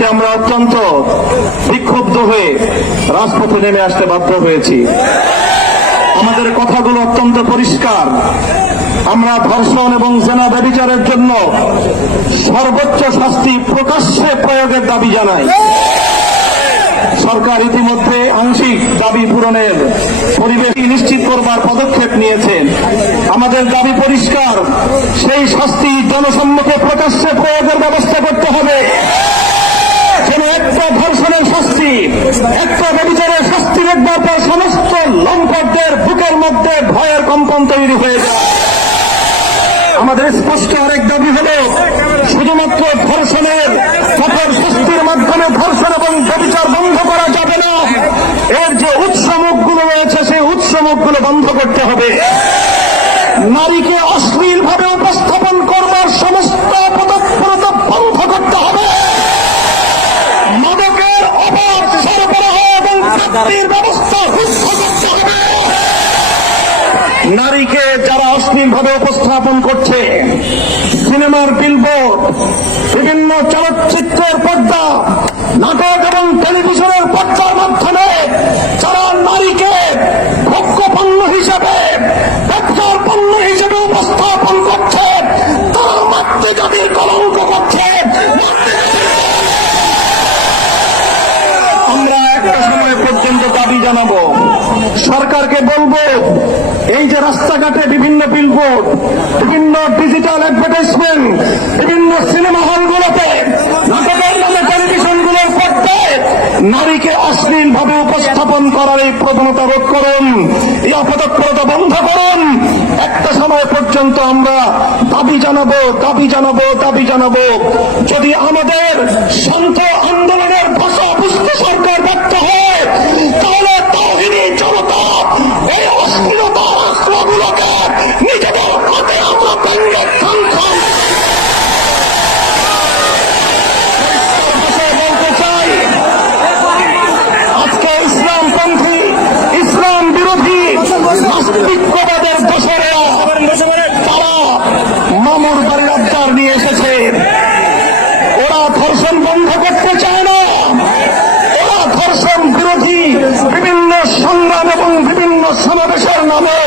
আজকে আমরা অত্যন্ত বিক্ষুব্ধ হয়ে রাজপথে নেমে আসতে বাধ্য হয়েছি। আমাদের কথাগুলো অত্যন্ত পরিষ্কার। আমরা ধর্ষণ এবং জেনা ব্যভিচারের জন্য সর্বোচ্চ শাস্তি প্রকাশ্যে প্রয়োগের দাবি জানাই। সরকার ইতিমধ্যে আংশিক দাবি পূরণের পরিবেশ নিশ্চিত করবার পদক্ষেপ নিয়েছেন। আমাদের দাবি পরিষ্কার, সেই শাস্তি জনসম্মুখে প্রকাশ্যে প্রয়োগের ব্যবস্থা করতে হবে। যেন একটা ধর্ষণের শাস্তি, একটা ব্যভিচারের শাস্তি দেখবার পর সমস্ত লম্পটদের বুকের মধ্যে ভয়ের কম্পন তৈরি হয়ে যায়। আমাদের স্পষ্ট আরেক দাবি হল, শুধুমাত্র ধর্ষণের কঠোর শাস্তির মাধ্যমে ধর্ষণ এবং ব্যভিচার বন্ধ করা যাবে না। এর যে উৎসমুখগুলো রয়েছে সেই উৎসমুখগুলো বন্ধ করতে হবে। নারীকে অশ্লীলভাবে উপস্থাপন করবার সমস্ত পদক্ষেপ বন্ধ করতে হবে। মাদকের অবাধ সরবরাহ এবং প্রাপ্তির ব্যবস্থা রুদ্ধ করতে হবে। নারীকে যারা অশ্লীলভাবে উপস্থাপন করছে, সিনেমার বিলবোর্ড, বিভিন্ন চলচ্চিত্রের পর্দা, নাটক এবং টেলিভিশনের পর্দার মাধ্যমে যারা নারীকে ভোগ্য পণ্য হিসেবে, ব্যবসার পণ্য হিসেবে উপস্থাপন করছে, তারা মাতৃজাতির কলঙ্ক করছে। আমরা একটা সময় পর্যন্ত দাবি জানাবো, সরকারকে বলবো, এই যে রাস্তাঘাটে বিভিন্ন বিলবোর্ড, বিভিন্ন ডিজিটাল অ্যাডভার্টাইজমেন্ট, বিভিন্ন সিনেমা হলগুলোতে, নাটকের নামে টেলিভিশনগুলোর পর্দায় নারীকে অশ্লীলভাবে উপস্থাপন করার এই প্রবণতা রোধ করুন, এই অপতৎপরতা বন্ধ করুন। একটা সময় পর্যন্ত আমরা দাবি জানাবো। যদি আমাদের শান্ত আন্দোলনের ভাষা বুঝতে সরকার ব্যর্থ হয়, তাহলে তাওহীদি জনতা এই অশ্লীলতার আশ্রয়গুলোকে নিজেদের হাতে আমরা ভেঙে খান। বলতে চাই, আজকে ইসলামপন্থী, ইসলাম বিরোধী নাস্তিকবাদের দোসরেরা তারা মামুর বাড়ির আবদার নিয়ে এসেছে। ওরা ধর্ষণ বন্ধ করতে চায় না। ওরা ধর্ষণ বিরোধী বিভিন্ন সংগ্রাম এবং বিভিন্ন সমাবেশের নামে